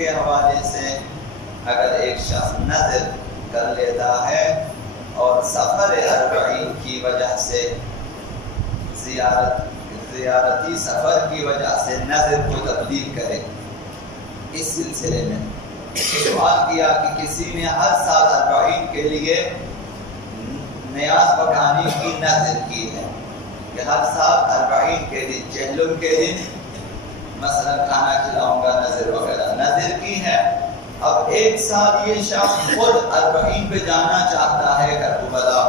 کے حوالے سے اگر ایک شخص نظر کر لیتا ہے اور سفر 40 کی وجہ سے زیارتی سفر کی وجہ سے نظر کو تبدیل کرے، اس سلسلے میں سوال کیا کہ کسی نے ہر سال 40 کے لیے نیاز پکانے کی نظر کی ہے کہ ہر سال 40 کے دن چہلم کے دن مثلا کھانا کھلاؤں گا نظر وغیرہ نظر کی ہے، اب ایک سال یہ شخص خود 40 پہ جانا چاہتا ہے کربلا،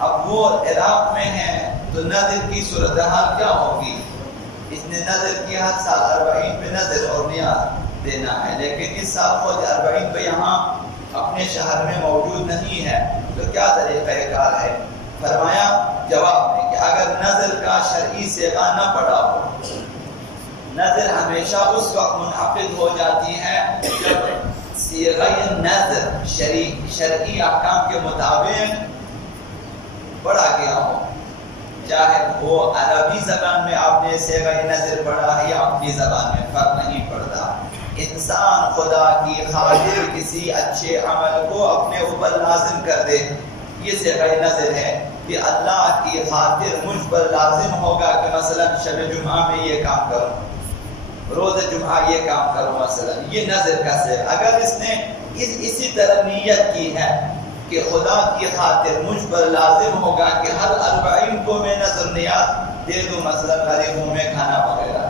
اب وہ عراق میں ہے تو نظر کی صورتحال کیا ہوگی؟ اس نے نظر کیا ہر سال 40 پہ نظر اور نیاز دینا ہے، لیکن اس سال خود 40 پہ یہاں اپنے شہر میں موجود نہیں ہے، تو کیا طریقہ کار ہے؟ فرمایا جواب میں کہ اگر نظر کا شرعی صیغہ نہ پڑا ہو، نظر ہمیشہ اس وقت منعقد ہو جاتی ہے جب صیغہ نظر شرعی احکام کے مطابق پڑھا گیا ہو، چاہے وہ عربی زبان میں آپ نے صیغہ نظر پڑھا ہے یا اپنی زبان میں، فرق نہیں پڑتا۔ انسان خدا کی خاطر کسی اچھے عمل کو اپنے اوپر لازم کر دے، یہ صیغہ نظر ہے کہ اللہ کی خاطر مجھ پر لازم ہوگا کہ مثلا شب جمعہ میں یہ کام کروں، روز جمعہ یہ کام کروں، مثلا یہ نظر کا صیغہ۔ اگر اس نے اسی طرح نیت کی ہے کہ خدا کی خاطر مجھ پر لازم ہوگا کہ ہر 40 کو میں نظر نیاز دے دوں، مثلا غریبوں میں کھانا وغیرہ،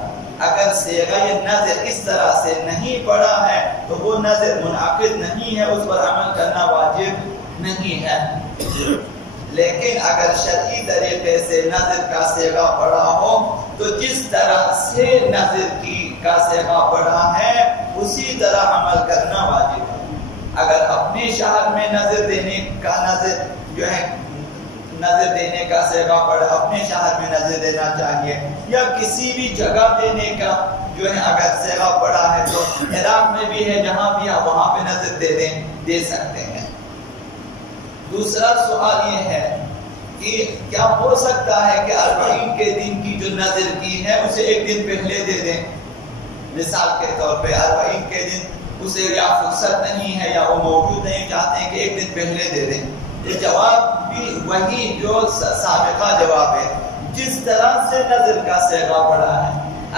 اگر صیغہ نظر اس طرح سے نہیں پڑا ہے تو وہ نظر منعقد نہیں ہے، اس پر عمل کرنا واجب نہیں ہے۔ لیکن اگر شرعی طریقے سے نظر کا صیغہ پڑا ہو تو جس طرح سے نظر کا صیغہ پڑا ہے اسی طرح عمل کرنا واجب ہے۔ اگر اپنے شہر میں نظر دینے کا نظر دینے کا صیغہ پڑا، اپنے شہر میں نظر دینا چاہیے، یا کسی بھی جگہ دینے کا اگر صیغہ پڑا ہے تو عراق میں بھی ہے، جہاں بھی آپ وہاں پہ نظر دے سکتے ہیں۔ دوسرا سوال یہ ہے کہ کیا ہو سکتا ہے کہ 40 کے دن کی جو نظر کی ہے اسے ایک دن پہلے دے دیں؟ مثال کے طور پہ 40 کے دن اسے یا فرصت نہیں ہے یا وہ موجود نہیں چاہتے ہیں کہ ایک دن پہلے دے دیں، یہ جواب بھی وہی جو سابقہ جواب ہے، جس طرح سے نظر کا صیغہ پڑا ہے۔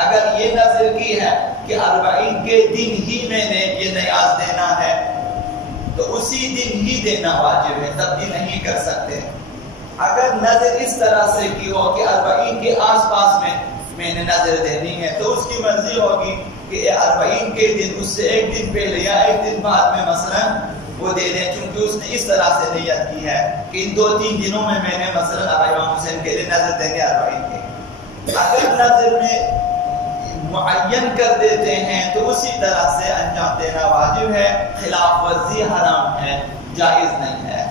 اگر یہ نظر کی ہے کہ 40 کے دن ہی میں نے یہ نیاز دینا ہے تو اسی دن ہی دینا واجب ہے، تبدیل نہیں کر سکتے۔ اگر نظر اس طرح سے کی ہو کہ 40 کے آس پاس میں نے نظر دینی ہے تو اس کی مرضی ہوگی کہ 40 کے دن اس سے ایک دن پہلے یا ایک دن بعد میں مثلا وہ دے دیں، چونکہ اس نے اس طرح سے نیت کی ہے کہ ان 2-3 دنوں میں نے مثلا امام حسین کے لیے نظر دیں گے 40 کے۔ اگر نظر میں معین کر دیتے ہیں تو اسی طرح سے انجام دینا واجب ہے، خلاف ورزی حرام ہے، جائز نہیں ہے۔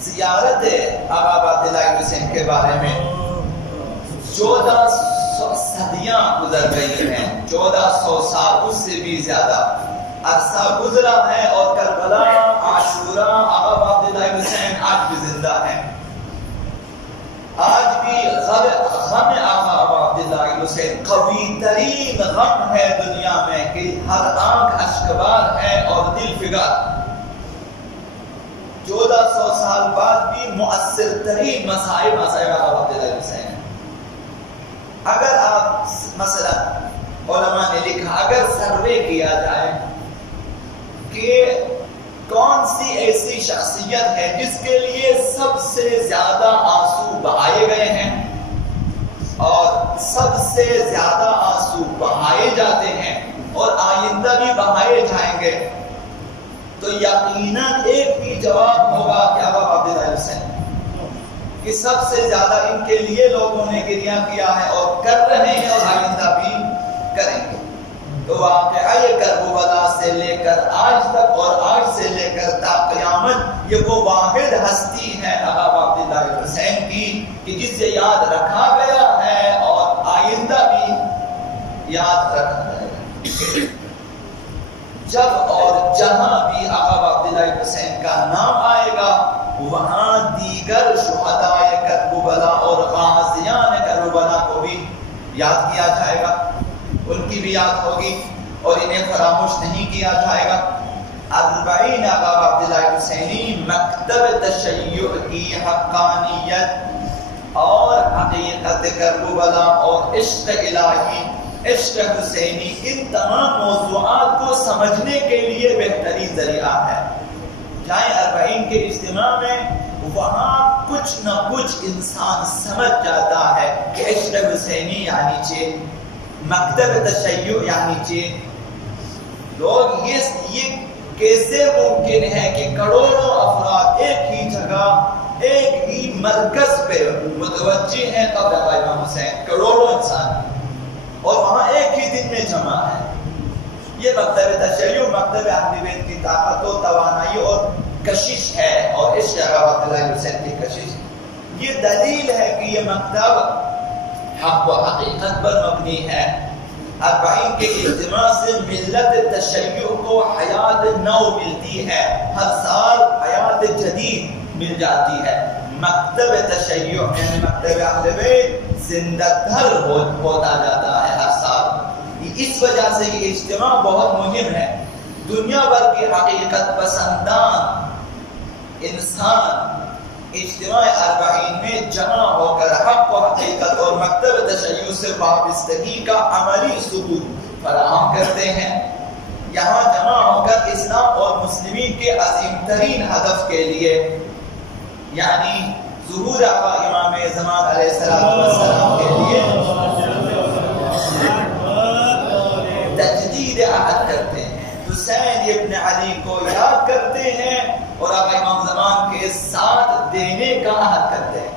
زیارت آقا عبداللہ حسین کے بارے میں 1400 صدیاں گزر گئی ہیں، 1400 سال اس سے بھی زیادہ عرصہ گزرا ہے، اور کربلا، عاشورہ، آقا عبداللہ حسین آج بھی زندہ ہیں۔ آج بھی غم آقا عبداللہ حسین قوی ترین غم ہے دنیا میں کہ ہر آنکھ اشکبار ہے اور دل فگار۔ 1400 سال بعد بھی مؤثر ترین مصائب آقا عبداللہ حسین۔ اگر آپ مثلا علماء نے لکھا اگر سروے کیا جائے کہ کون سی ایسی شخصیت ہے جس کے لیے سب سے زیادہ آنسو بہائے گئے ہیں اور سب سے زیادہ آنسو بہائے جاتے ہیں اور آئندہ بھی بہائے جائیں گے، تو یقیناً ایک بھی جواب ہوگا کہ آقا عبداللہ حسین، کہ سب سے زیادہ ان کے لیے لوگوں نے گریہ کیا ہے اور کر رہے ہیں اور آئندہ بھی کریں گے۔ تو واقعہ کربلا سے لے کر آج تک اور آج سے لے کر تا قیامت یہ وہ واحد ہستی ہے آقا عبداللہ حسین کی کہ جسے یاد رکھا گیا ہے اور آئندہ بھی یاد رکھا جائے گا۔ جب اور جہاں بھی آقا عبداللہ حسین کا نام آئے گا وہاں دیگر شہدائے کربلا اور غازیان کربلا کو بھی یاد کیا جائے گا۔ ان کی بھی یاد ہوگی اور انہیں فراموش نہیں کیا جائے گا۔ 40 آقا عبداللہ حسینی مکتب تشیع کی حقانیت اور حقیقت کربلا اور عشق الہی، عشق حسینی، ان تمام موضوعات کو سمجھنے کے لیے بہترین ذریعہ ہے۔ جائیں 40 کے اجتماع میں، وہاں کچھ نہ کچھ انسان سمجھ جاتا ہے کہ عشق حسینی یعنی چے، مکتب تشیع یعنی چے۔ لوگ یہ کیسے ممکن ہے کہ کروڑوں افراد ایک ہی جگہ، ایک ہی مرکز پہ متوجہ ہیں قبر امام حسین، کروڑوں انسان، اور وہاں ایک ہی دن میں جمع ہے۔ یہ مکتب تشیع، مکتب اہل بیت کی طاقت و توانائی اور کشش ہے، اور اس جگہ عبداللہ حسین کی کشش، یہ دلیل ہے کہ یہ مکتب حق و حقیقت پر مبنی ہے۔ 40 کے اجتماع سے ملت تشیع کو حیات نو ملتی ہے، ہر سال حیات جدید مل جاتی ہے۔ مکتب تشیع یعنی مکتب اہل بیت زندہ تر ہوتا جاتا ہے ہر سال۔ اس وجہ سے یہ اجتماع بہت مہم ہے۔ دنیا بھر کی حقیقت پسندان انسان اجتماع 40 میں جمع ہو کر حق و حقیقت اور مکتب تشیع سے وابستگی کا عملی ثبوت فراہم کرتے ہیں۔ یہاں جمع ہو کر اسلام اور مسلمین کے عظیم ترین ہدف کے لیے، یعنی ظہور آقا امام زمان علیہ السلام کے لیے تجدید عہد کرتے ہیں، حسین ابن علی کو یاد کرتے ہیں اور آقا امام زمان کے ساتھ دینے کا عہد کرتے ہیں۔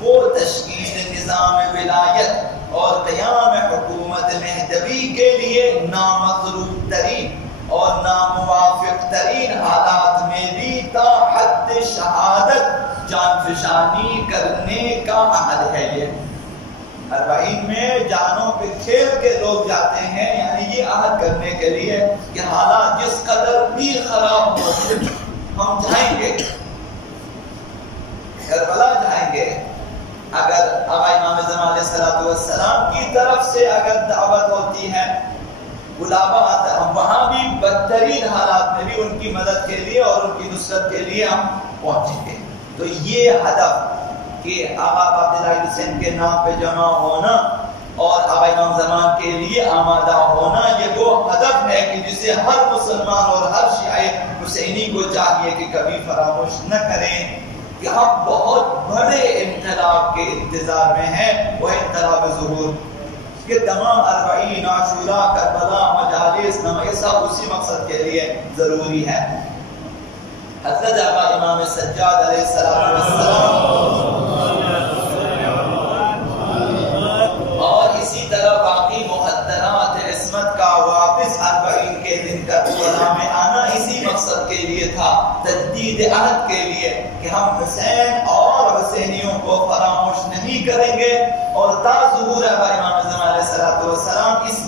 وہ تشکیل نظام ولایت اور قیام حکومت مہدوی کے لیے نامطلوب ترین اور ناموافق ترین حالات میں بھی تا حد شہادت جان فشانی کرنے کا عہد ہے۔ یہ 40 میں جانوں پہ کھیل کے لوگ جاتے ہیں، یعنی یہ عہد کرنے کے لیے کہ حالات جس قدر بھی خراب ہو ہم جائیں گے، کربلا جائیں گے۔ اگر آقا امام زمان علیہ السلام کی طرف سے اگر دعوت ہوتی ہے، بلاوا آتا ہے، ہم وہاں بھی بدترین حالات میں بھی ان کی مدد کے لیے اور ان کی نصرت کے لیے ہم پہنچیں گے۔ تو یہ ہدف کہ آقا عبداللہ حسین کے نام پہ جمع ہونا اور آقا امام زمان کے لیے آمادہ ہونا، یہ وہ ہدف ہے کہ جسے ہر مسلمان اور ہر شیعہ حسینی کو چاہیے کہ کبھی فراموش نہ کریں کہ ہم بہت بڑے انقلاب کے انتظار میں ہیں، وہ انقلاب ظہور کہ تمام 40 عاشورہ، کربلا، مجالس، یہ سب اسی مقصد کے لیے ضروری ہے۔ حضرت آقا امام سجاد علیہ السلام اور اسی طرح باقی محترمات عصمت کا واپس 40 کے دن کربلا میں آنا اسی مقصد کے لیے تھا، تجدید عہد کے لیے کہ ہم حسین اور حسینیوں کو فراموش نہیں کریں گے اور تا ظہور آقا امام زمان علیہ السلام اس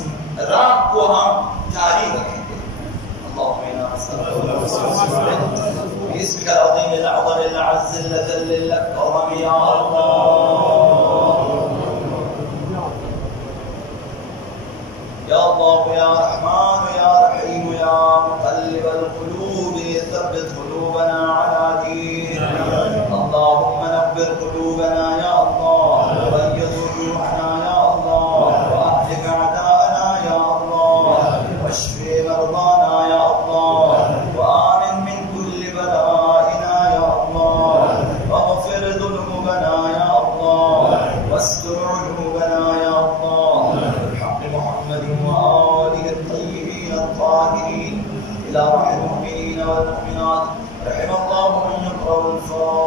راہ کو ہم جاری رکھیں گے۔ باسمك العظيم الأعظم الأعز الأجل الأكرم يا الله يا الله يا رحمن يا رحيم يا مقلب القلوب ثبت قلوبنا على دينك اللهم نبر قلوبنا يا الله وبيض وجوهنا يا الله وأهلك أعداءنا يا الله واشف مرضانا يا الله وآمن من كل بلائنا يا الله واغفر ذنوبنا يا الله واستر عيوبنا يا الله بحق محمد وآله الطيبين الطاهرين إلى رحم المؤمنين والمؤمنات رحم الله من يقرأ الفاتحة